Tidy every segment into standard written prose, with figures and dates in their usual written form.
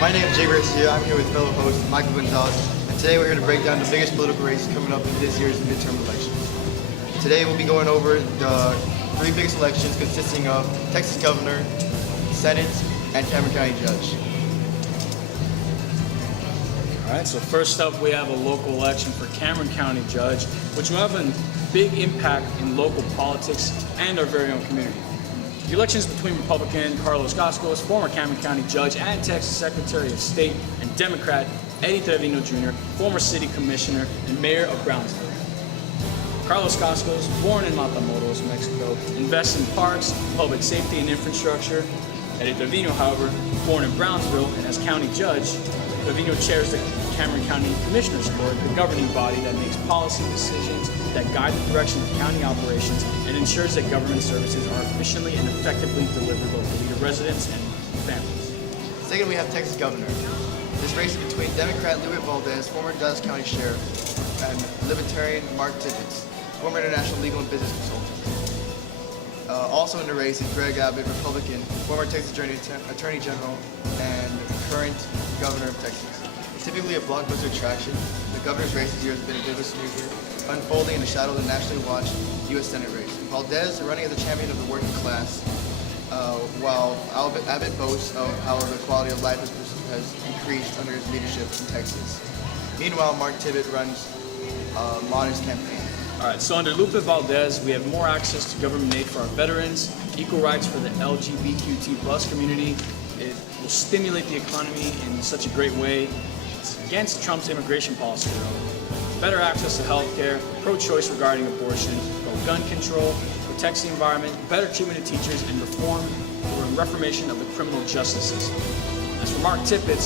My name is Jay Garcia. I'm here with fellow host Michael Gonzalez, and today we're here to break down the biggest political race coming up in this year's midterm elections. Today we'll be going over the three biggest elections consisting of Texas Governor, Senate, and Cameron County Judge. All right, so first up we have a local election for Cameron County Judge, which will have a big impact in local politics and our very own community. The elections between Republican Carlos Gascos, former Cameron County Judge and Texas Secretary of State, and Democrat Eddie Trevino Jr., former City Commissioner and Mayor of Brownsville. Carlos Gascos, born in Matamoros, Mexico, invests in parks, public safety, and infrastructure. Eddie Trevino, however, born in Brownsville and as county judge, Trevino chairs the Cameron County Commissioners Court, the governing body that makes policy decisions that guide the direction of county operations and ensures that government services are efficiently and effectively delivered locally to residents and families. Second, we have Texas Governor. This race is between Democrat Louis Valdez, former Dallas County Sheriff, and Libertarian Mark Tippett, former international legal and business consultant. Also in the race is Greg Abbott, Republican, former Texas Attorney General, and current Governor of Texas. It's typically a blockbuster attraction. The governor's race this year has been a bit of a snoozer, unfolding in the shadow of the nationally watched U.S. Senate race. Valdez running as a champion of the working class, while Abbott boasts of how the quality of life has increased under his leadership in Texas. Meanwhile, Mark Tippett runs a modest campaign. All right, so under Lupe Valdez, we have more access to government aid for our veterans, equal rights for the LGBTQ+ community. It will stimulate the economy in such a great way. It's against Trump's immigration policy, though. Better access to health care, pro-choice regarding abortion, pro-gun control, protects the environment, better treatment of teachers, and reformation of the criminal justice system. As for Mark Tippett,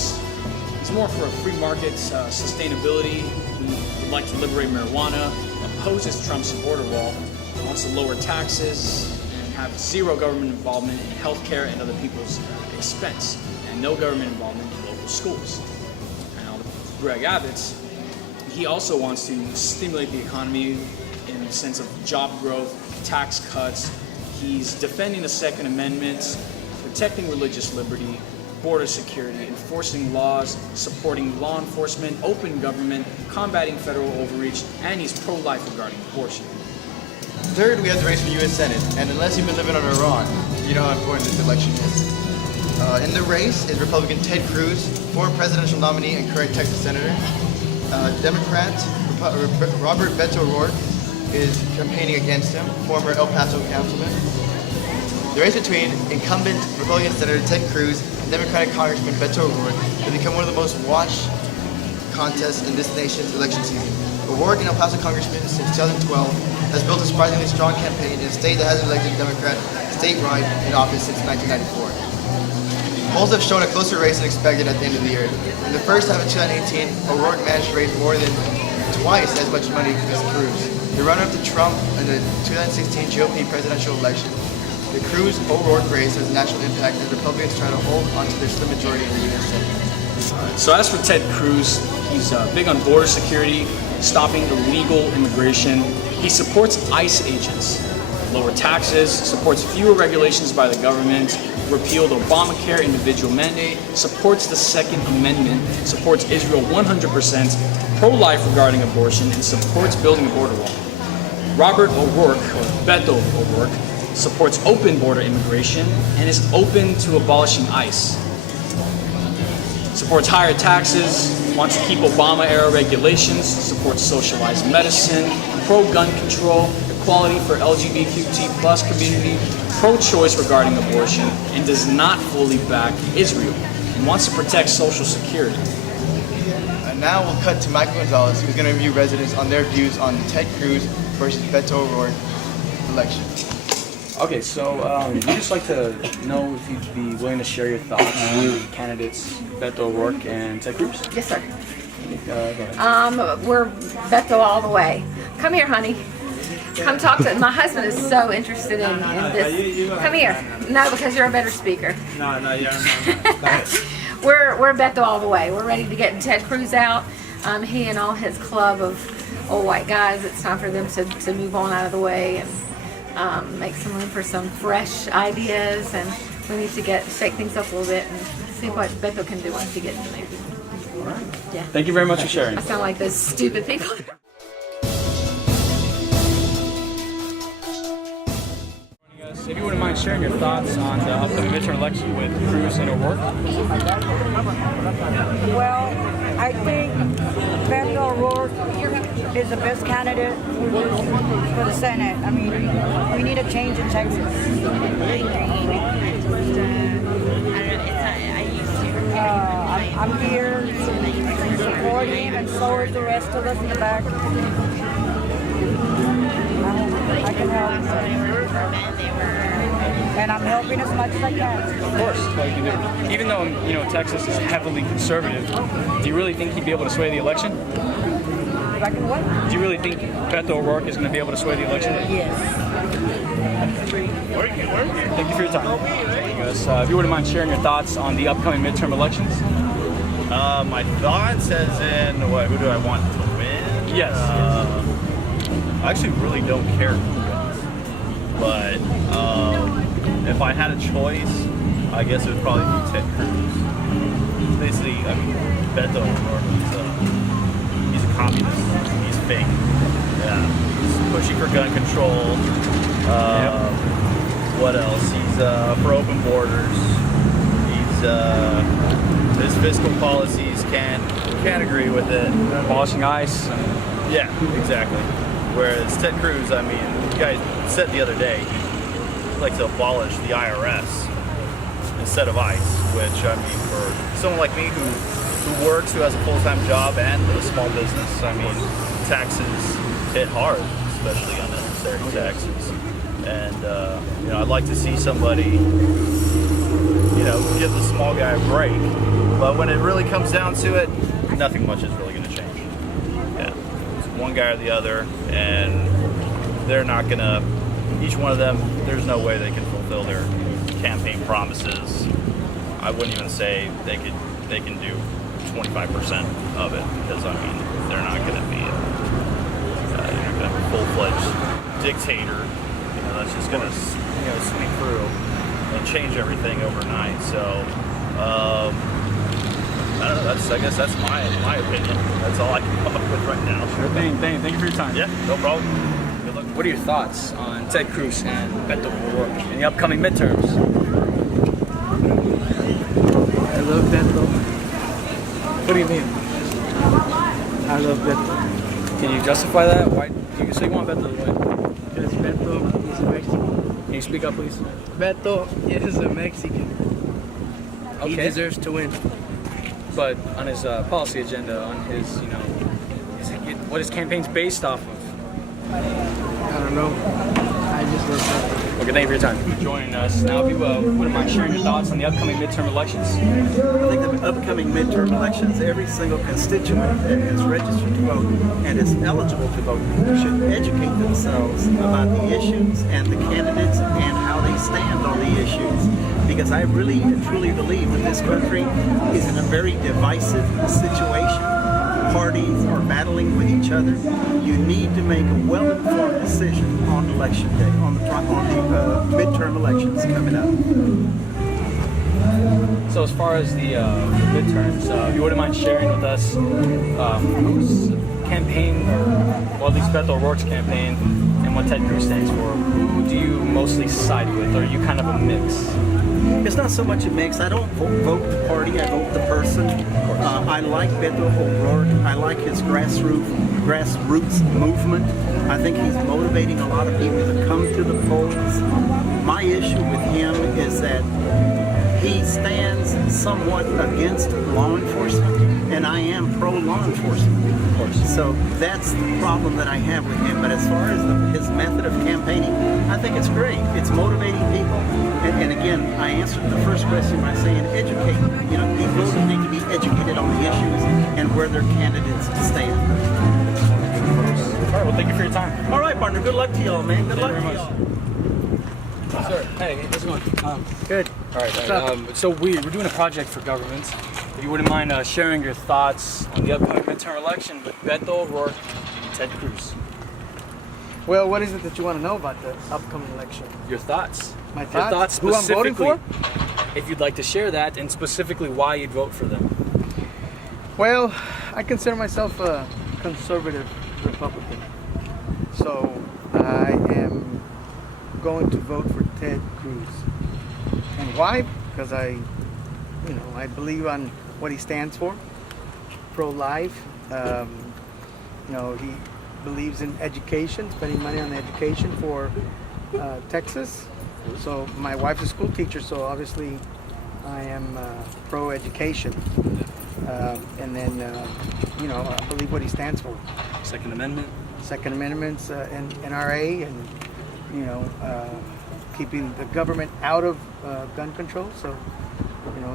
he's more for a free market sustainability, who would like to liberate marijuana, opposes Trump's border wall, wants to lower taxes, and have zero government involvement in healthcare and other people's expense, and no government involvement in local schools. Now, Greg Abbott, he also wants to stimulate the economy in the sense of job growth, tax cuts. He's defending the Second Amendment, protecting religious liberty, border security, enforcing laws, supporting law enforcement, open government, combating federal overreach, and he's pro-life regarding abortion. Third, we have the race for U.S. Senate, and unless you've been living on Iran, you know how important this election is. In the race is Republican Ted Cruz, former presidential nominee and current Texas senator. Democrat Robert Beto O'Rourke is campaigning against him, former El Paso councilman. The race between incumbent Republican Senator Ted Cruz and Democratic Congressman Beto O'Rourke has become one of the most watched contests in this nation's election season. O'Rourke, an El Paso congressman since 2012, has built a surprisingly strong campaign in a state that hasn't elected a Democrat statewide in office since 1994. Polls have shown a closer race than expected at the end of the year. In the first half of 2018, O'Rourke managed to raise more than twice as much money as Cruz. The runner-up to Trump in the 2016 GOP presidential election. The Cruz-O'Rourke race has national impact as Republicans try to hold onto their slim majority in the U.S. Senate. So as for Ted Cruz, he's big on border security, stopping illegal immigration. He supports ICE agents, lower taxes, supports fewer regulations by the government, repealed Obamacare individual mandate, supports the Second Amendment, supports Israel 100%, pro-life regarding abortion, and supports building a border wall. Robert O'Rourke, or Beto O'Rourke, supports open border immigration and is open to abolishing ICE. Supports higher taxes, wants to keep Obama-era regulations, supports socialized medicine, pro-gun control, equality for LGBTQ+ community, pro-choice regarding abortion, and does not fully back Israel, and wants to protect Social Security. And now we'll cut to Michael Gonzalez, who's going to review residents on their views on the Ted Cruz versus Beto O'Rourke election. Okay, so we'd just like to know if you'd be willing to share your thoughts on the candidates Beto O'Rourke and Ted Cruz. Yes, sir. Go ahead. We're Beto all the way. Come here, honey. Come talk to. My husband is so interested in this. Come here. No, because you're a better speaker. No, yeah. We're Beto all the way. We're ready to get Ted Cruz out. He and all his club of old white guys. It's time for them to move on out of the way and make some room for some fresh ideas, and we need to shake things up a little bit and see what Beto can do once he gets in there. Yeah. Thank you very much for sharing. I sound like those stupid people. If you wouldn't mind sharing your thoughts on the upcoming midterm election with Cruz and O'Rourke. Well, I think Beto O'Rourke is the best candidate for the Senate. I mean, we need a change in Texas. I'm here to support him, and so are the rest of us in the back. I can help. And I'm helping as much as I can. Of course, that's all you can do. Even though, you know, Texas is heavily conservative, do you really think he'd be able to sway the election? If I can what? Do you really think Beto O'Rourke is going to be able to sway the election? Yes. Thank you for your time. If you wouldn't mind sharing your thoughts on the upcoming midterm elections. My thoughts as in, who do I want to win? Yes. I actually really don't care who wins. But if I had a choice, I guess it would probably be Ted Cruz. Basically, I mean, Beto O'Rourke, he's a communist. He's fake. Yeah. He's pushing for gun control. What else? He's for open borders. His fiscal policies can't agree with it. Abolishing ICE. Yeah, exactly. Whereas Ted Cruz, I mean, the guy said the other day he'd like to abolish the IRS instead of ICE, which, I mean, for someone like me who works, who has a full-time job and a small business, I mean, taxes hit hard, especially unnecessary taxes. And, you know, I'd like to see somebody, you know, give the small guy a break. But when it really comes down to it, nothing much is really going to change. Yeah, it's one guy or the other, and they're not going to, each one of them, there's no way they can fulfill their campaign promises. I wouldn't even say they can do 25% of it, because, I mean, they're not going to be a full-fledged dictator. You know, that's just going to, you know, sweep through and change everything overnight. So, I don't know. I guess that's my opinion. That's all I can come up with right now. Sure thing. Thank you for your time. Yeah, no problem. Good luck. What are your thoughts on Ted Cruz and Beto O'Rourke in the upcoming midterms? I love Beto. What do you mean? I love Beto. Can you justify that? Why do you say you want Beto to win? Because Beto is a Mexican. Can you speak up, please? Beto is a Mexican. He Okay. deserves to win. But on his policy agenda, on his, you know, what his campaign's based off of. I don't know. I just love Beto. Okay, thank you for your time. Joining us now, if you wouldn't mind sharing your thoughts on the upcoming midterm elections. I think the upcoming midterm elections, every single constituent that is registered to vote and is eligible to vote should educate themselves about the issues and the candidates and how they stand on the issues. Because I really and truly believe that this country is in a very divisive situation. Parties are battling with each other. You need to make a well-informed decision on election day, on the midterm elections coming up. So as far as the midterms, if you wouldn't mind sharing with us whose campaign, or at least Beto O'Rourke's campaign, and what Ted Cruz stands for, who do you mostly side with, or are you kind of a mix? It's not so much a mix. I don't vote the party, I vote the person. I like Beto O'Rourke. I like his grassroots movement. I think he's motivating a lot of people to come to the polls. My issue with him is that he stands somewhat against law enforcement, and I am pro-law enforcement. Of course. So that's the problem that I have with him. But as far as his method of campaigning, I think it's great. It's motivating people. And again, I answered the first question by saying educate. You know, people need to be educated on the issues and where their candidates stand. All right, well, thank you for your time. All right, partner. Good luck to y'all, man. Good luck Thank to you y'all. very much. Sir, hey, how's it going? Good. All right, so we're doing a project for government. If you wouldn't mind sharing your thoughts on the upcoming midterm election with Beto O'Rourke and Ted Cruz. Well, what is it that you want to know about the upcoming election? Your thoughts. My Your thoughts? thoughts Who I'm voting specifically. for? if you'd like to share that, and specifically why you'd vote for them. Well, I consider myself a conservative Republican. So I am going to vote for Ted Cruz. And why? Because I believe on what he stands for, pro-life. He believes in education, spending money on education for Texas. So my wife's a school teacher, so obviously I am pro-education. And then, I believe what he stands for. Second Amendment. Second Amendment's NRA, and keeping the government out of gun control. So,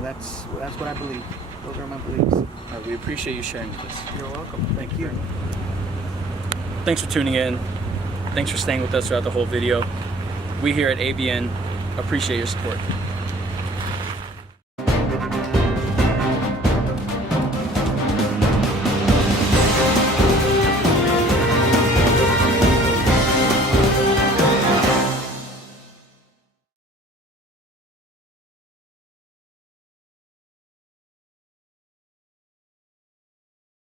that's what I believe. Those are my beliefs. We appreciate you sharing with us. You're welcome. Thank you. Thanks for tuning in. Thanks for staying with us throughout the whole video. We here at ABN appreciate your support.